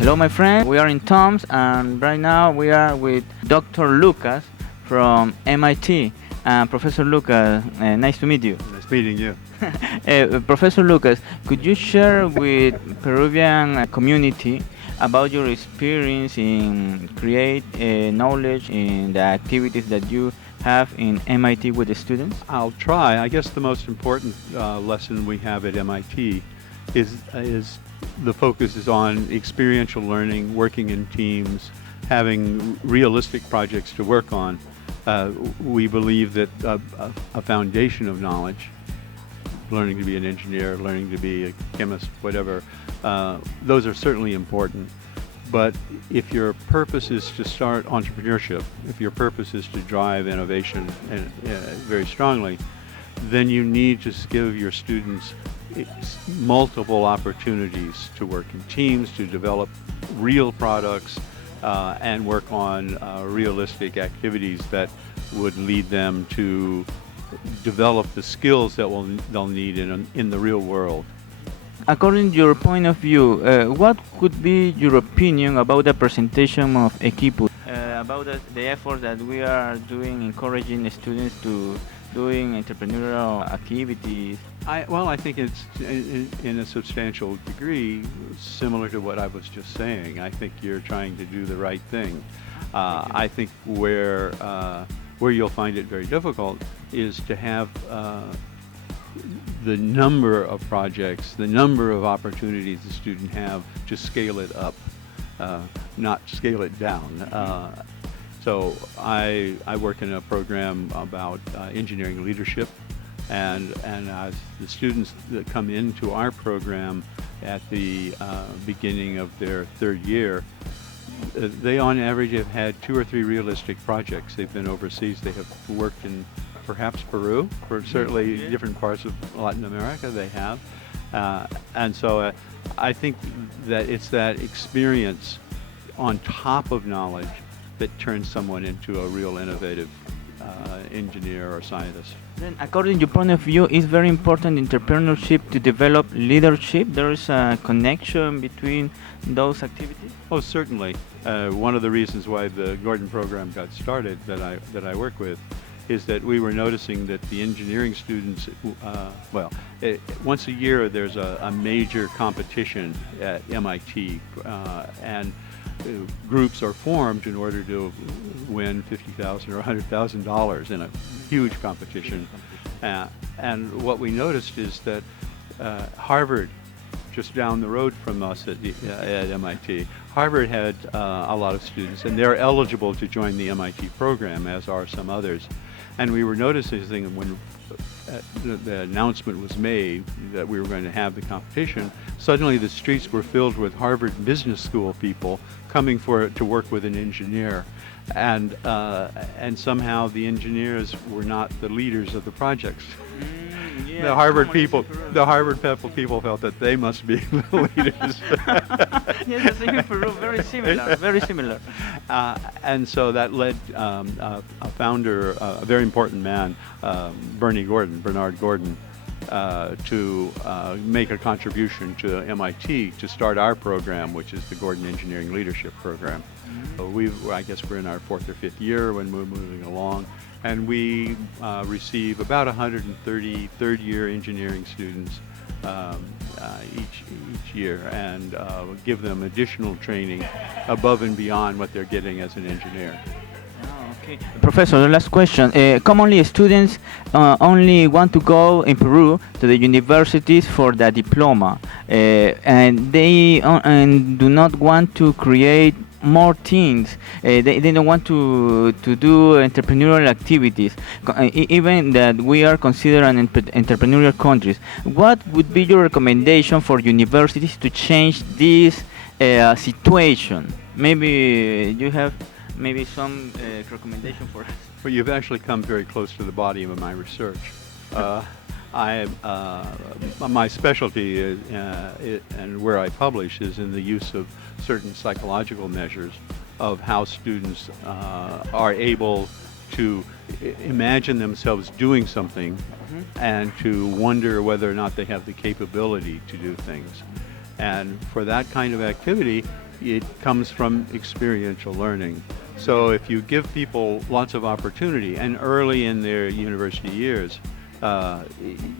Hello, my friend. We are in Tomsk, and right now we are with Dr. Lucas from MIT. Professor Lucas, nice to meet you. Nice meeting you. Professor Lucas, could you share with Peruvian community about your experience in create knowledge in the activities that you have in MIT with the students? I'll try. I guess the most important lesson we have at MIT is the focus is on experiential learning, working in teams, having realistic projects to work on. We believe that a foundation of knowledge, learning to be an engineer, learning to be a chemist, whatever, those are certainly important. But if your purpose is to start entrepreneurship, if your purpose is to drive innovation very strongly, then you need to give your students multiple opportunities to work in teams, to develop real products, and work on realistic activities that would lead them to develop the skills that they'll need in the real world. According to your point of view, what could be your opinion about the presentation of E-QUIPU, about the effort that we are doing, encouraging the students to doing entrepreneurial activities? I think it's in a substantial degree similar to what I was just saying. I think you're trying to do the right thing. I think where you'll find it very difficult is to have the number of projects, the number of opportunities the student have to scale it up, not scale it down. So I work in a program about engineering leadership, and as the students that come into our program at the beginning of their third year, they on average have had 2 or 3 realistic projects. They've been overseas. They have worked in perhaps Peru, or certainly different parts of Latin America they have. And so I think that it's that experience on top of knowledge that turns someone into a real innovative engineer or scientist. Then, according to your point of view, it's very important entrepreneurship to develop leadership. There is a connection between those activities? Oh, certainly. One of the reasons why the Gordon program got started that I work with is that we were noticing that the engineering students, once a year there's a major competition at MIT, and groups are formed in order to win $50,000 or $100,000 in a huge competition. And what we noticed is that Harvard, just down the road from us at MIT, Harvard had a lot of students, and they're eligible to join the MIT program, as are some others. And we were noticing when the announcement was made that we were going to have the competition, suddenly the streets were filled with Harvard Business School people coming to work with an engineer. And somehow the engineers were not the leaders of the projects. Yeah, the Harvard people felt that they must be the leaders. Yes, the same in Peru, very similar, very similar. And so that led a founder, a very important man, Bernard Gordon, to make a contribution to MIT to start our program, which is the Gordon Engineering Leadership Program. I guess we're in our 4th or 5th year when we're moving along, and we receive about 130 third-year engineering students each year, and give them additional training above and beyond what they're getting as an engineer. Okay. Professor, the last question. Commonly, students only want to go in Peru to the universities for the diploma, and they do not want to create more things. They don't want to do entrepreneurial activities, even that we are considered an entrepreneurial countries. What would be your recommendation for universities to change this situation? Maybe you have some recommendation for us. Well, you've actually come very close to the body of my research. My specialty and where I publish is in the use of certain psychological measures of how students are able to imagine themselves doing something and to wonder whether or not they have the capability to do things. And for that kind of activity, it comes from experiential learning. So if you give people lots of opportunity and early in their university years,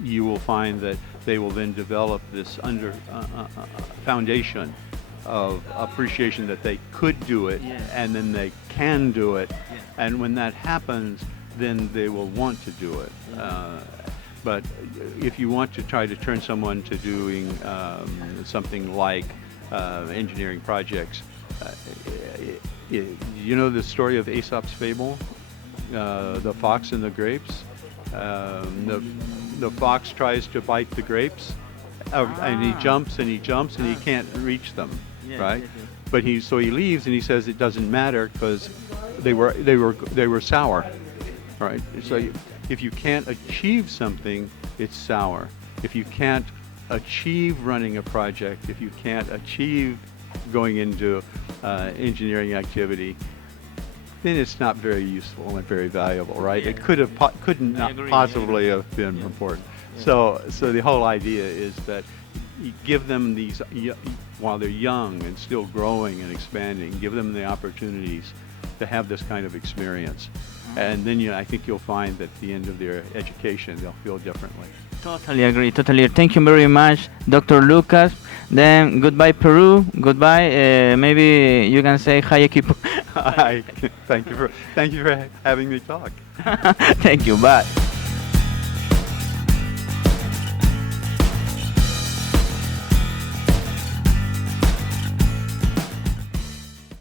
you will find that they will then develop this foundation of appreciation that they could do it, and then they can do it, and when that happens, then they will want to do it. But if you want to try to turn someone to doing something like engineering projects, you know the story of Aesop's fable, the fox and the grapes? The fox tries to bite the grapes, and he jumps and he jumps and he can't reach them, right? But so he leaves and he says it doesn't matter because they were sour, right? So if you can't achieve something, it's sour. If you can't achieve running a project, if you can't achieve going into engineering activity, then it's not very useful and very valuable, right? It couldn't possibly have been important. So the whole idea is that you give them these, while they're young and still growing and expanding, give them the opportunities to have this kind of experience. And then I think you'll find that at the end of their education, they'll feel differently. Totally agree, totally. Thank you very much, Dr. Lucas. Then goodbye, Peru. Goodbye. Maybe you can say hi, E-QUIPU. Hi. Thank you for having me talk. Thank you. Bye.